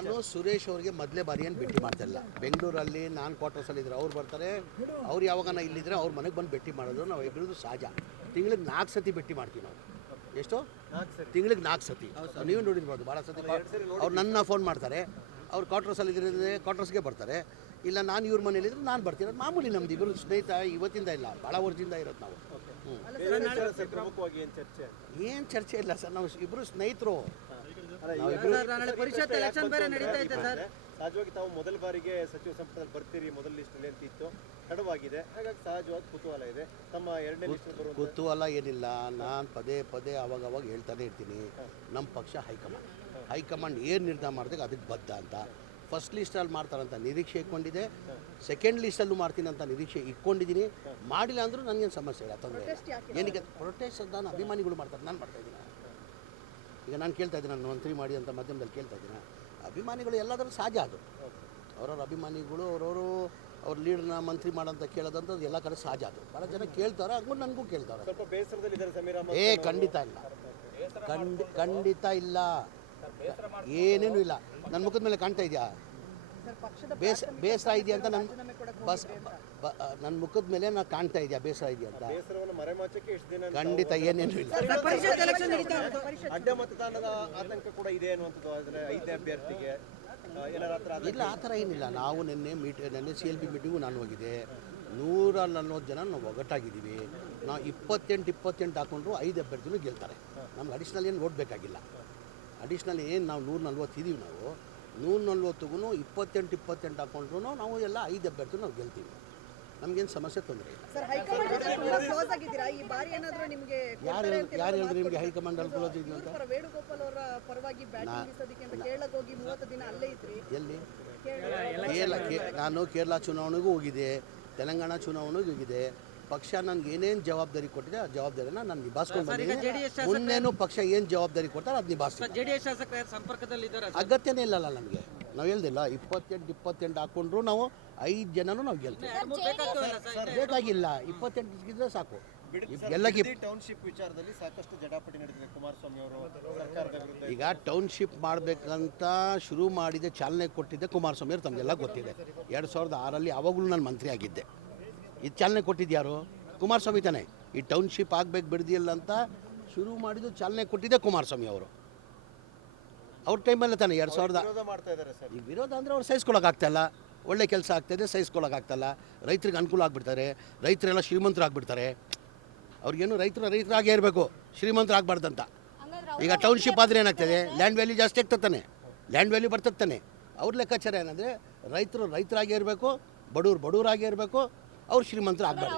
ನಾನು ಸುರೇಶ್ ಅವ್ರಿಗೆ ಮೊದಲೇ ಬಾರಿ ಏನು ಭೇಟಿ ಮಾಡ್ತಿಲ್ಲ. ಬೆಂಗಳೂರಲ್ಲಿ ನಾನು ಕ್ವಾರ್ಟರ್ಸಲ್ಲಿ ಇದ್ರೆ ಅವ್ರು ಬರ್ತಾರೆ, ಅವ್ರು ಯಾವಾಗನ ಇಲ್ಲಿದ್ರೆ ಅವ್ರ ಮನೆಗೆ ಬಂದು ಭೇಟಿ ಮಾಡೋದು ನಾವು ಇಬ್ಬರದು ಸಹಜ. ತಿಂಗಳಿಗೆ 4 ಸತಿ ಭೇಟಿ ಮಾಡ್ತೀವಿ ನಾವು. ಎಷ್ಟು? ತಿಂಗಳಿಗೆ 4 ಸತಿ. ನೀವು ನೋಡಿರ್ಬೋದು ಭಾಳ ಸತಿ. ಅವ್ರು ನನ್ನ ಫೋನ್ ಮಾಡ್ತಾರೆ, ಅವ್ರು ಕ್ವಾರ್ಟರ್ಸಲ್ಲಿ ಇದ್ರೆ ಕ್ವಾರ್ಟರ್ಸ್ಗೆ ಬರ್ತಾರೆ, ಇಲ್ಲ ನಾನು ಇವ್ರ ಮನೇಲಿದ್ರೆ ನಾನು ಬರ್ತೀನಿ. ಅದು ಮಾಮೂಲಿ, ನಮ್ದು ಇಬ್ಬರು ಸ್ನೇಹಿತ ಇವತ್ತಿಂದ ಇಲ್ಲ, ಭಾಳ ವರ್ಷದಿಂದ ಇರೋದು ನಾವು. ಏನು ಚರ್ಚೆ ಇಲ್ಲ ಸರ್, ನಾವು ಇಬ್ಬರು ಸ್ನೇಹಿತರು. ಸಹಜವಾಗಿ ತಾವು ಮೊದಲ ಬಾರಿಗೆ ಸಚಿವ ಸಂಪುಟದಲ್ಲಿ ಬರ್ತೀರಿ, ಮೊದಲ ಲಿಸ್ಟಲ್ಲಿ ಅಂತ ಇತ್ತು, ತಡವಾಗಿದೆ, ಹಾಗಾಗಿ ಸಹಜವಾಗಿ ಕುತೂಹಲ ಇದೆ. ತಮ್ಮ 2ನೇ ಲಿಸ್ಟ್ ಬರುವಂತ ಕುತೂಹಲ ಏನಿಲ್ಲ, ನಾನು ಪದೇ ಪದೇ ಅವಾಗ ಹೇಳ್ತಾನೆ ಇರ್ತೀನಿ, ನಮ್ಮ ಪಕ್ಷ ಹೈಕಮಾಂಡ್ ಏನು ನಿರ್ಧಾರ ಮಾಡಿದಾಗ ಅದಕ್ಕೆ ಬದ್ಧ ಅಂತ. ಫಸ್ಟ್ ಲಿಸ್ಟಲ್ಲಿ ಮಾಡ್ತಾರಂತ ನಿರೀಕ್ಷೆ ಇಟ್ಕೊಂಡಿದೆ, ಸೆಕೆಂಡ್ ಲಿಸ್ಟಲ್ಲೂ ಮಾಡ್ತೀನಿ ಅಂತ ನಿರೀಕ್ಷೆ ಇಟ್ಕೊಂಡಿದ್ದೀನಿ. ಮಾಡಿಲ್ಲ ಅಂದರೂ ನನಗೇನು ಸಮಸ್ಯೆ ಇಲ್ಲ, ತೊಂದರೆ ಏನಕ್ಕೆ. ಪ್ರೊಟೆಸ್ಟ್ ನಾನು ಅಭಿಮಾನಿಗಳು ಮಾಡ್ತಾರೆ, ನಾನು ಮಾಡ್ತಾಯಿದ್ದೀನಿ. ಈಗ ನಾನು ಕೇಳ್ತಾ ಇದ್ದೀನಿ, ನಾನು ಮಂತ್ರಿ ಮಾಡಿ ಅಂತ ಮಾಧ್ಯಮದಲ್ಲಿ ಕೇಳ್ತಾ ಇದ್ದೀನಿ. ಅಭಿಮಾನಿಗಳು ಎಲ್ಲಾದರೂ ಸಹಜ, ಅದು ಅವ್ರವ್ರ ಅಭಿಮಾನಿಗಳು ಅವ್ರ ಲೀಡರ್ನ ಮಂತ್ರಿ ಮಾಡೋಂತ ಕೇಳೋದಂತ ಎಲ್ಲ ಕಡೆ ಸಹಜ. ಅದು ಭಾಳ ಜನ ಕೇಳ್ತಾರೆ, ಹಂಗೂ ನನಗೂ ಕೇಳ್ತಾರೆ. ಸ್ವಲ್ಪ ಬೇಸರದಲ್ಲಿದ್ದಾರೆ ಸಮೀರ್ ಅಹಮದ್. ಖಂಡಿತ ಇಲ್ಲ, ಖಂಡಿತ ಇಲ್ಲ, ಏನೇನು ಇಲ್ಲ. ನನ್ನ ಮುಖದ ಮೇಲೆ ಕಾಣ್ತಾ ಇದೆಯಾ ಬೇಸರ ಇದೆಯಾ ಅಂತ? ನನ್ನ ಮುಖದ ಮೇಲೆ ನಾನು ಕಾಣ್ತಾ ಇದೆಯಾ ಬೇಸರ ಇದೆಯಾ ಅಂತ? ಖಂಡಿತ ಏನೇನು ಇಲ್ಲ. ಅಡ್ಡ ಮತದಾನದ ಆತಂಕ ಕೂಡ ಇದೆ ಅನ್ನುವಂಥದ್ದು 5ನೇ ಅಭ್ಯರ್ಥಿಗೆ ಇಲ್ಲ, ಆ ಥರ ಏನಿಲ್ಲ. ನಾವು ನಿನ್ನೆ CLB ಮೀಟಿಂಗು ನಾನು ಹೋಗಿದ್ದೆ. 140 ಜನ ನಾವು ಒಗ್ಗಟ್ಟಾಗಿದ್ದೀವಿ. ನಾವು 28 ಹಾಕೊಂಡ್ರು 5 ಅಭ್ಯರ್ಥಿನೂ ಗೆಲ್ತಾರೆ. ನಮ್ಗೆ ಅಡಿಷ್ನಲ್ ಏನು ಓಡಬೇಕಾಗಿಲ್ಲ. ಅಡಿಷ್ನಲ್ ಏನು ನಾವು 140 ಇದ್ದೀವಿ. ನಾವು 140ಗೂ 28 ಹಾಕೊಂಡ್ರು ನಾವು ಎಲ್ಲ 5 ಅಭ್ಯರ್ಥಿ ನಾವು ಗೆಲ್ತೀವಿ. ನಮಗೇನು ಸಮಸ್ಯೆ, ತೊಂದರೆ ಇಲ್ಲ. ಯಾರು ಹೇಳಿದ್ರು ನಿಮಗೆ ಹೈಕಮಾಂಡ್ ಅಲ್ಲಿ ಕ್ಲೋಸ್ ಇದೆ ಅಂತ? ಎಲ್ಲಿ? ನಾನು ಕೇರಳ ಚುನಾವಣೆಗೂ ಹೋಗಿದೆ, ತೆಲಂಗಾಣ ಚುನಾವಣೆಗೂ ಹೋಗಿದೆ. ಪಕ್ಷ ನನಗೆ ಏನೇನು ಜವಾಬ್ದಾರಿ ಕೊಟ್ಟಿದೆ ಆ ಜವಾಬ್ದಾರಿನ ನಾನು ನಿಭಾಯಿಸ್ಕೊಂಡು ಬಂದಿದ್ದೀನಿ. ಮುಂದೇನು ಪಕ್ಷ ಏನು ಜವಾಬ್ದಾರಿ ಕೊಡ್ತಾರೆ ಅದು ನಿಭಾಯಿಸ್ತೀನಿ. ಅಗತ್ಯನೇ ಇಲ್ಲಲ್ಲ ನಮಗೆ. ನಾವು ಹೇಳ್ದಿಲ್ಲ, 28 ಹಾಕೊಂಡ್ರು ನಾವು 5 ಜನನೂ ನಾವು ಗೆಲ್ತೀವಿ. ಬೇಕಾಗಿಲ್ಲ, 28 ಗಿದ್ರೆ ಸಾಕು. ಟೌನ್ಶಿಪ್ ವಿಚಾರದಲ್ಲಿ ಸಾಕಷ್ಟು ಜಟಾಪಟಿ ನಡೆದಿದೆ. ಕುಮಾರಸ್ವಾಮಿ ಅವರು ಸರ್ಕಾರದ ವಿರುದ್ಧ ಈಗ ಟೌನ್ಶಿಪ್ ಮಾಡಬೇಕಂತ ಶುರು ಮಾಡಿದೆ, ಚಾಲನೆ ಕೊಟ್ಟಿದ್ದೆ ಕುಮಾರಸ್ವಾಮಿ ಅವರು. ತಮಗೆಲ್ಲ ಗೊತ್ತಿದೆ, 2006ರಲ್ಲಿ ಅವಾಗಲೂ ನಾನು ಮಂತ್ರಿ ಆಗಿದ್ದೆ. ಇದು ಚಾಲನೆ ಕೊಟ್ಟಿದ್ಯಾರು? ಕುಮಾರಸ್ವಾಮಿ ತಾನೆ. ಈ ಟೌನ್ಶಿಪ್ ಆಗಬೇಕು ಬಿಡ್ದಿಲ್ಲ ಅಂತ ಶುರು ಮಾಡಿದ್ದು, ಚಾಲನೆ ಕೊಟ್ಟಿದ್ದೆ ಕುಮಾರಸ್ವಾಮಿ ಅವರು. ಅವ್ರ ಟೈಮಲ್ಲೇ ತಾನೆ 2000 ಈ ವಿರೋಧ ಅಂದರೆ ಅವ್ರು ಸಹಿಸ್ಕೊಳ್ಳೋಕ್ಕಾಗ್ತಾಯಿಲ್ಲ. ಒಳ್ಳೆ ಕೆಲಸ ಆಗ್ತಾಯಿದೆ, ಸಹಿಸ್ಕೊಳ್ಳೋಕ್ಕಾಗ್ತಾಯಿಲ್ಲ. ರೈತರಿಗೆ ಅನುಕೂಲ ಆಗಿಬಿಡ್ತಾರೆ, ರೈತರೆಲ್ಲ ಶ್ರೀಮಂತರು ಆಗಿಬಿಡ್ತಾರೆ. ಅವ್ರಿಗೇನು ರೈತರಾಗೇ ಇರಬೇಕು, ಶ್ರೀಮಂತರು ಆಗಬಾರ್ದಂತ. ಈಗ ಟೌನ್ಶಿಪ್ ಆದರೆ ಏನಾಗ್ತದೆ, ಲ್ಯಾಂಡ್ ವ್ಯಾಲ್ಯೂ ಜಾಸ್ತಿ ಆಗ್ತದೆ, ಲ್ಯಾಂಡ್ ವ್ಯಾಲ್ಯೂ ಬರ್ತದೆ. ಅವ್ರ ಲೆಕ್ಕಾಚಾರ ಏನಂದರೆ ರೈತರಾಗೇ ಇರಬೇಕು, ಬಡವರಾಗೇ ಇರಬೇಕು, ಅವ್ರು ಶ್ರೀಮಂತರು ಆಗಬಾರ್ದು.